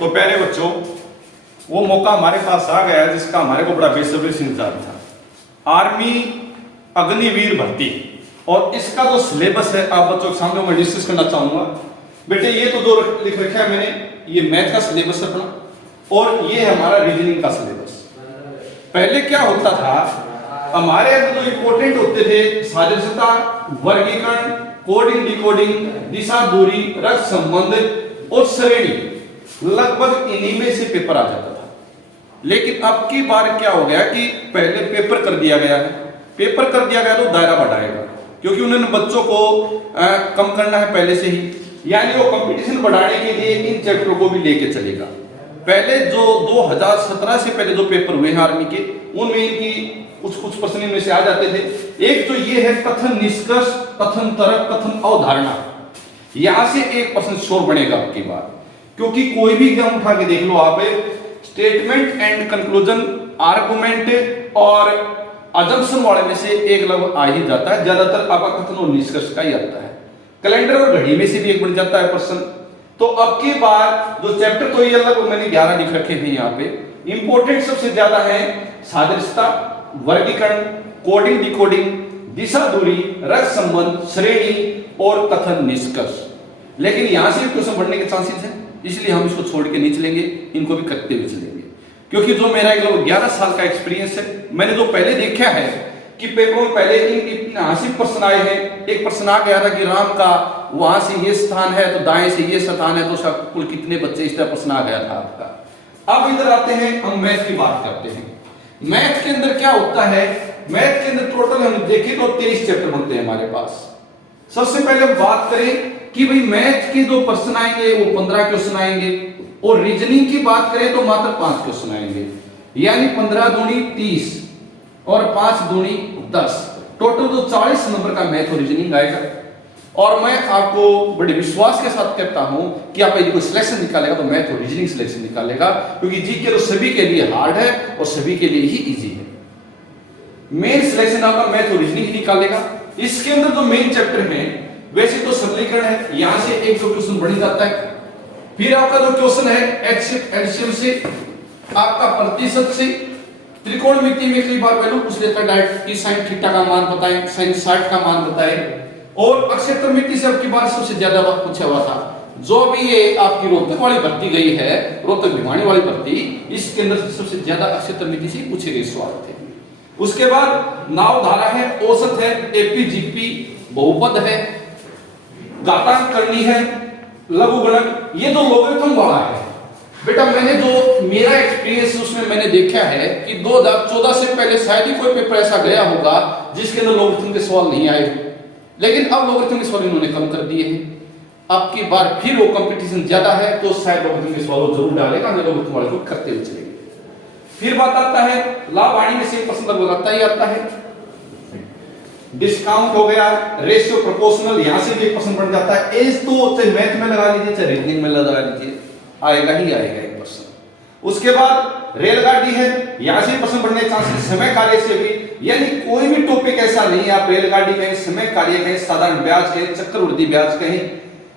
तो प्यारे बच्चों, वो मौका हमारे पास आ गया जिसका हमारे को बड़ा बेसब्री से इंतजार था। आर्मी अग्निवीर भर्ती, और इसका जो सिलेबस है आप बच्चों के सामने मैं डिस्कस करना चाहूंगा। बेटे ये तो जो लिख रखा है मैंने, ये मैथ का सिलेबस है अपना, और ये है हमारा रीजनिंग का सिलेबस। पहले क्या होता था, हमारे अंदर जो इंपॉर्टेंट होते थे सादृश्यता, वर्गीकरण, कोडिंग डिकोडिंग, दिशा दूरी, रक्त संबंध और श्रेणी, लगभग इन्हीं में से पेपर आ जाता था। लेकिन अब की बार क्या हो गया कि पहले पेपर कर दिया गया है, पेपर कर दिया गया तो दायरा बढ़ाएगा, क्योंकि उन्होंने बच्चों को कम करना है पहले से ही, यानी वो कंपटीशन बढ़ाने के लिए इन चैप्टरों को भी लेके चलेगा। पहले जो 2017 से पहले जो पेपर हुए हैं आर्मी के, उनमें इनकी कुछ प्रश्न में से आ जाते थे। एक तो ये है कथन निष्कर्ष, कथन तर्क, कथन अवधारणा, यहां से एक प्रश्न श्योर बनेगा आपकी बात, क्योंकि कोई भी एग्जाम उठा के देख लो आप, स्टेटमेंट एंड कंक्लूजन, आर्गुमेंट और अजम्पशन वाले में से एक लगभग आ ही जाता है। ज्यादातर आपका कथन और निष्कर्ष का ही आता है। कैलेंडर और घड़ी में से भी एक बन जाता है प्रश्न। तो अब की बार जो चैप्टर तो ये लगभग मैंने 11 लिख रखे हैं यहाँ पे। इंपॉर्टेंट सबसे ज्यादा है सादृश्यता, वर्गीकरण, कोडिंग डिकोडिंग, दिशा दूरी, रक्त संबंध, श्रेणी और कथन निष्कर्ष। लेकिन यहां से क्वेश्चन बढ़ने के चांसेस हैं, इसलिए हम इसको छोड़ के नहीं चलेंगे, इनको भी करते हुए चलेंगे। क्योंकि जो मेरा 11 साल का एक्सपीरियंस है, मैंने जो पहले देखा है कि पेपरों में पहले यहां से प्रश्न आए हैं। एक प्रश्न आ गया था कि राम का वहां से ये स्थान है तो दाएं से ये स्थान है, तो सब कुल कितने बच्चे, इस तरह प्रश्न आ गया था आपका। अब इधर आते हैं, हम मैथ की बात करते हैं। मैथ के अंदर क्या होता है, मैथ के अंदर टोटल हम देखें तो 23 चैप्टर बनते हैं हमारे पास। सबसे पहले हम बात करें कि भाई मैथ के जो प्रश्न आएंगे वो 15 क्वेश्चन आएंगे, और रीजनिंग की बात करें तो मात्र 5 क्वेश्चन आएंगे, यानी 15 दूनी 30 और 5 दूनी 10, टोटल तो 40 नंबर का मैथ और रीजनिंग आएगा। और मैं आपको बड़े विश्वास के साथ कहता हूं कि आप यदि कोई सिलेक्शन निकालेगा तो मैथ और रीजनिंग सिलेक्शन निकालेगा, क्योंकि जीके तो सभी के लिए हार्ड है और सभी के लिए ही इजी है। मेन सिलेक्शन आपका मैथ और रीजनिंग ही निकालेगा। इसके अंदर जो मेन चैप्टर है वैसे तो सरलीकरण है, यहां से एक दो क्वेश्चन बढ़ जाता है। फिर आपका जो क्वेश्चन है एलसीएम से, आपका प्रतिशत से, त्रिकोणमिति में कई बार वैल्यू पूछ लेता है डायरेक्ट कि sin थीटा का मान बताएं, sin 60 का मान बताएं, और अक्षेत्र मिति से आपकी बात सबसे ज्यादा बात पूछा हुआ था। जो भी ये आपकी रोहतक वाली भर्ती गई है, रोहतक भिवानी वाली भर्ती, इसके अंदर सबसे ज्यादा अक्षेत्र मिति से पूछे गए सवाल थे। उसके बाद नाव धारा है, औसत है, एपीजीपी, बहुपद है, घातांक करनी है, लघुगणक, ये जो लोगरिथम वाला है। बेटा मैंने जो मेरा एक्सपीरियंस उसमें मैंने देखा है कि 2014 से पहले शायद ही कोई पेपर ऐसा गया होगा जिसके अंदर लोगरिथम के सवाल नहीं आए, लेकिन अब लोगरिथम के सवाल इन्होंने कम कर दिए हैं। अब की बार फिर वो कंपटीशन ज्यादा है तो शायद लोगरिथम के सवाल जरूर डालेगा, हम लोगरिथम वाले को करते हुए चलेंगे। फिर बात आता है लाभ हानि में से प्रश्न लगभग आता ही आता है। डिस्काउंट हो गया, रेशियो प्रोपोर्शनल, यहां से भी एक प्रश्न बन जाता है। एज तो चाहे मैथ में लगा लीजिए चाहे रीजनिंग में लगा लीजिए, आएगा ही आएगा एक प्रश्न। उसके बाद रेलगाड़ी है, यहां से प्रश्न बढ़ने के चांसेस, समय कार्य से भी, यानी कोई भी टॉपिक ऐसा नहीं है, आप रेलगाड़ी कहें, समय कार्य कहें, साधारण ब्याज कहें, चक्रवृद्धि ब्याज कहें,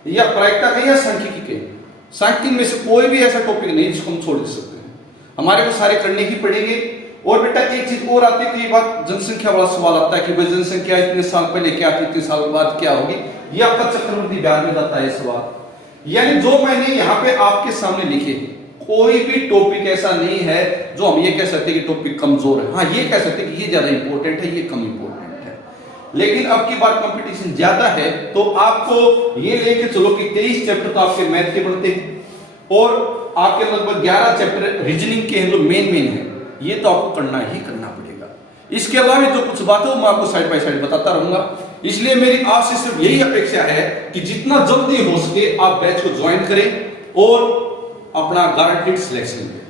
या प्रायिकता कहें, या सांख्यिकी कहें, सांख्यिकी में से कोई भी ऐसा टॉपिक नहीं जिसको हम छोड़ सकते हैं, हमारे को सारे करने ही पड़ेंगे। और बेटा एक चीज और आती थी, बात जनसंख्या वाला सवाल आता है कि भाई जनसंख्या इतने साल पहले क्या थी, इतने साल बाद क्या होगी, ये आपका चक्रवृद्धि ब्याज में आता है सवाल। यानी जो मैंने यहाँ पे आपके सामने लिखे, कोई भी टॉपिक ऐसा नहीं है जो हम ये कह सकते कि टॉपिक कमजोर है। हाँ, ये कह सकते कि ये ज्यादा इंपॉर्टेंट है, ये कम इंपॉर्टेंट है। लेकिन अब की बार कंपटीशन ज्यादा है तो आपको ये लेके चलो कि 23 चैप्टर तो आपके मैथ के बनते हैं, और आपके लगभग 11 चैप्टर रीजनिंग के हैं जो मेन है, ये तो आपको करना ही करना पड़ेगा। इसके अलावा जो कुछ बातें मैं आपको साइड बाय साइड बताता रहूंगा। इसलिए मेरी आपसे सिर्फ यही अपेक्षा है कि जितना जल्दी हो सके आप बैच को ज्वाइन करें और अपना गारंटीड सिलेक्शन लें।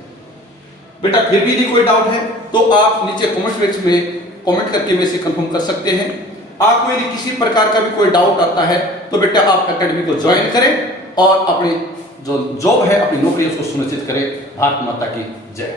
बेटा फिर भी यदि कोई डाउट है तो आप नीचे कमेंट बॉक्स में कमेंट करके मेरे से कंफर्म कर सकते हैं। आपको यदि किसी प्रकार का भी कोई डाउट आता है तो बेटा आप एकेडमी को ज्वाइन करें और अपनी जो जॉब है, अपनी नौकरी उसको सुनिश्चित करें। भारत माता की जय।